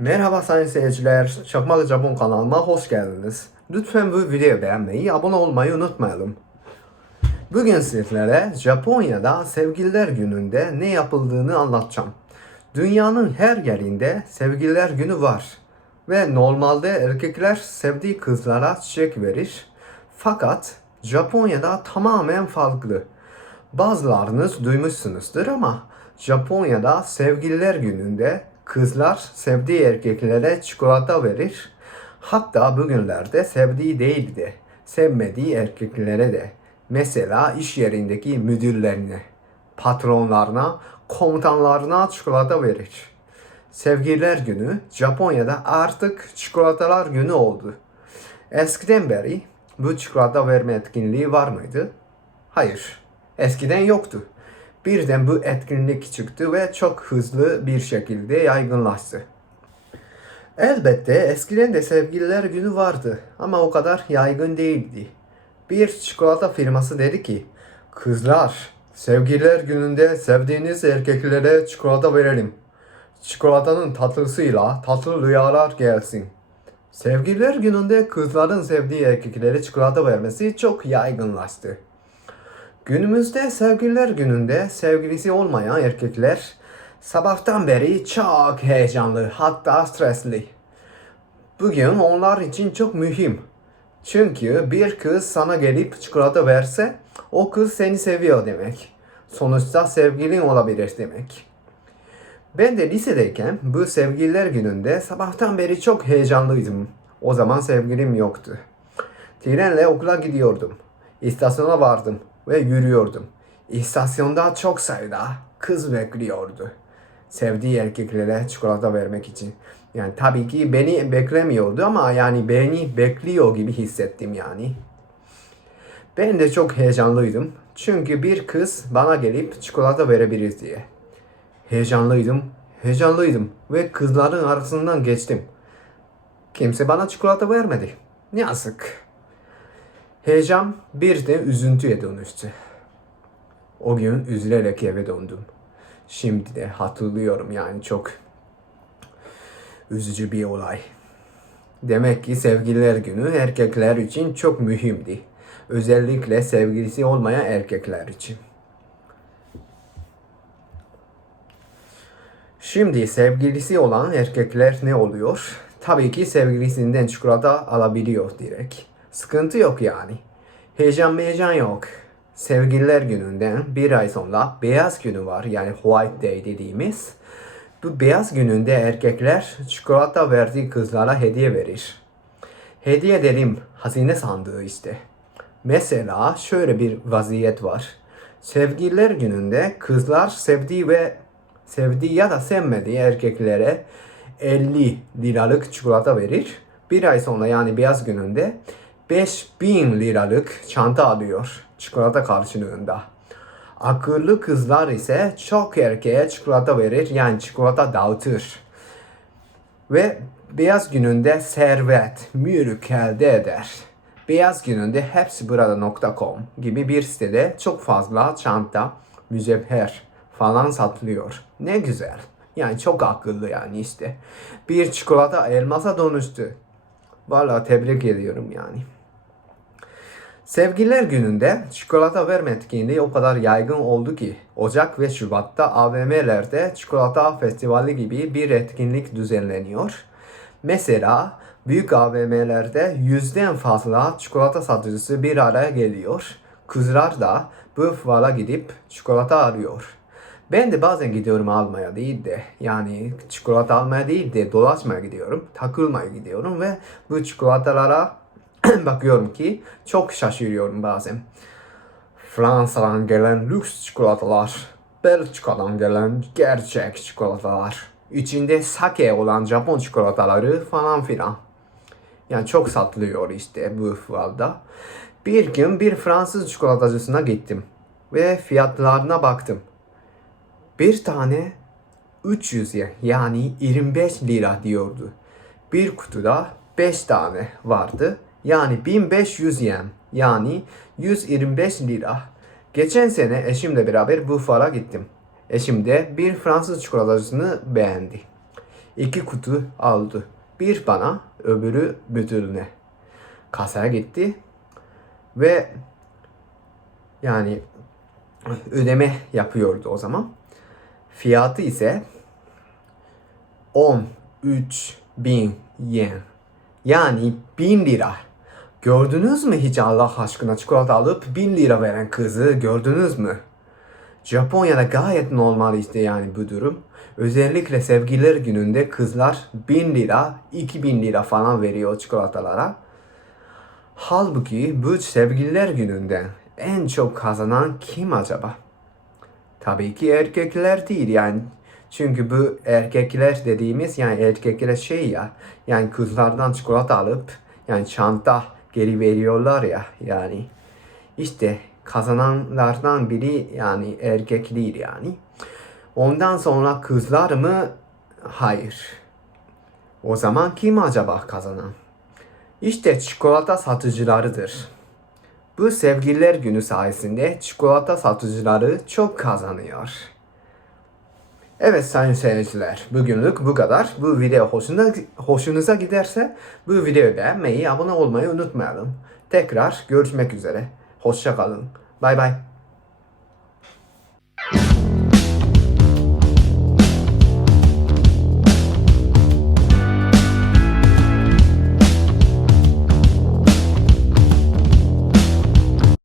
Merhaba sayın seyirciler, Çakmalı Japon kanalıma hoş geldiniz. Lütfen bu videoyu beğenmeyi, abone olmayı unutmayalım. Bugün sizlere Japonya'da Sevgililer Günü'nde ne yapıldığını anlatacağım. Dünyanın her yerinde Sevgililer Günü var. Ve normalde erkekler sevdiği kızlara çiçek verir. Fakat Japonya'da tamamen farklı. Bazılarınız duymuşsunuzdur ama Japonya'da Sevgililer Günü'nde kızlar sevdiği erkeklere çikolata verir. Hatta bugünlerde sevdiği değil de sevmediği erkeklere de mesela iş yerindeki müdürlerine, patronlarına, komutanlarına çikolata verir. Sevgililer Günü Japonya'da artık çikolatalar günü oldu. Eskiden beri bu çikolata verme etkinliği var mıydı? Hayır. Eskiden yoktu. Birden bu etkinlik çıktı ve çok hızlı bir şekilde yaygınlaştı. Elbette eskiden de sevgililer günü vardı ama o kadar yaygın değildi. Bir çikolata firması dedi ki, kızlar sevgililer gününde sevdiğiniz erkeklere çikolata verelim. Çikolatanın tatlısıyla tatlı rüyalar gelsin. Sevgililer gününde kızların sevdiği erkeklere çikolata vermesi çok yaygınlaştı. Günümüzde sevgililer gününde sevgilisi olmayan erkekler sabahtan beri çok heyecanlı hatta stresli. Bugün onlar için çok mühim. Çünkü bir kız sana gelip çikolata verse o kız seni seviyor demek. Sonuçta sevgilin olabilir demek. Ben de lisedeyken bu sevgililer gününde sabahtan beri çok heyecanlıydım. O zaman sevgilim yoktu. Trenle okula gidiyordum. İstasyona vardım ve yürüyordum. İstasyonda çok sayıda kız bekliyordu. Sevdiği erkeklere çikolata vermek için. Yani tabii ki beni beklemiyordu ama yani beni bekliyor gibi hissettim yani. Ben de çok heyecanlıydım. Çünkü bir kız bana gelip çikolata verebilir diye. Heyecanlıydım, heyecanlıydım ve kızların arasından geçtim. Kimse bana çikolata vermedi. Ne yazık. Heyecan bir de üzüntüye dönüştü. O gün üzülerek eve döndüm. Şimdi de hatırlıyorum yani çok üzücü bir olay. Demek ki sevgililer günü erkekler için çok mühimdi. Özellikle sevgilisi olmayan erkekler için. Şimdi sevgilisi olan erkekler ne oluyor? Tabii ki sevgilisinden çikolata alabiliyor direkt. Sıkıntı yok yani. Heyecan heyecan yok. Sevgililer gününden bir ay sonra beyaz günü var yani white day dediğimiz. Bu beyaz gününde erkekler çikolata verdiği kızlara hediye verir. Hediye derim hazine sandığı işte. Mesela şöyle bir vaziyet var. Sevgililer gününde kızlar sevdiği ve sevdiği ya da sevmediği erkeklere 50 liralık çikolata verir. Bir ay sonra yani beyaz gününde 5000 liralık çanta alıyor çikolata karşılığında. Akıllı kızlar ise çok erkeğe çikolata verir yani çikolata dağıtır. Ve beyaz gününde servet, mülk elde eder. Beyaz gününde hepsi burada.com gibi bir sitede çok fazla çanta, mücevher falan satılıyor. Ne güzel. Yani çok akıllı yani işte. Bir çikolata elmasa dönüştü. Valla tebrik ediyorum yani. Sevgililer gününde çikolata verme etkinliği o kadar yaygın oldu ki Ocak ve Şubat'ta AVM'lerde çikolata festivali gibi bir etkinlik düzenleniyor. Mesela büyük AVM'lerde yüzden fazla çikolata satıcısı bir araya geliyor. Kızlar da bu fuara gidip çikolata arıyor. Ben de bazen gidiyorum almaya değil de yani çikolata almaya değil de dolaşmaya gidiyorum, takılmaya gidiyorum ve bu çikolatalara bakıyorum ki çok şaşırıyorum bazen. Fransa'dan gelen lüks çikolatalar, Belçika'dan gelen gerçek çikolatalar, içinde sake olan Japon çikolataları falan filan. Yani çok satılıyor işte bu fuarda. Bir gün bir Fransız çikolatacısına gittim ve fiyatlarına baktım. Bir tane 300 yen yani 25 lira diyordu. Bir kutuda 5 tane vardı. Yani 1500 yen yani 125 lira. Geçen sene eşimle beraber bu fuara gittim. Eşim de bir Fransız çikolatacısını beğendi. iki kutu aldı. Bir bana, öbürü müdürüne. Kasaya gitti ve yani ödeme yapıyordu o zaman. Fiyatı ise 13 bin yen. Yani 1000 lira. Gördünüz mü hiç Allah aşkına çikolata alıp 1000 lira veren kızı gördünüz mü? Japonya'da gayet normal işte yani bu durum. Özellikle sevgililer gününde kızlar 1000 lira, 2000 lira falan veriyor çikolatalara. Halbuki bu sevgililer gününden en çok kazanan kim acaba? Tabii ki erkekler değil yani. Çünkü bu erkekler dediğimiz yani erkekler şey ya yani kızlardan çikolata alıp yani çanta geri veriyorlar ya yani. İşte kazananlardan biri yani erkek değil yani. Ondan sonra kızlar mı? Hayır. O zaman kim acaba kazanan? İşte çikolata satıcılarıdır. Bu sevgililer günü sayesinde çikolata satıcıları çok kazanıyor. Evet sayın seyirciler, bugünlük bu kadar. Bu video hoşuna, hoşunuza giderse bu videoyu beğenmeyi, abone olmayı unutmayalım. Tekrar görüşmek üzere. Hoşça kalın. Bay bay.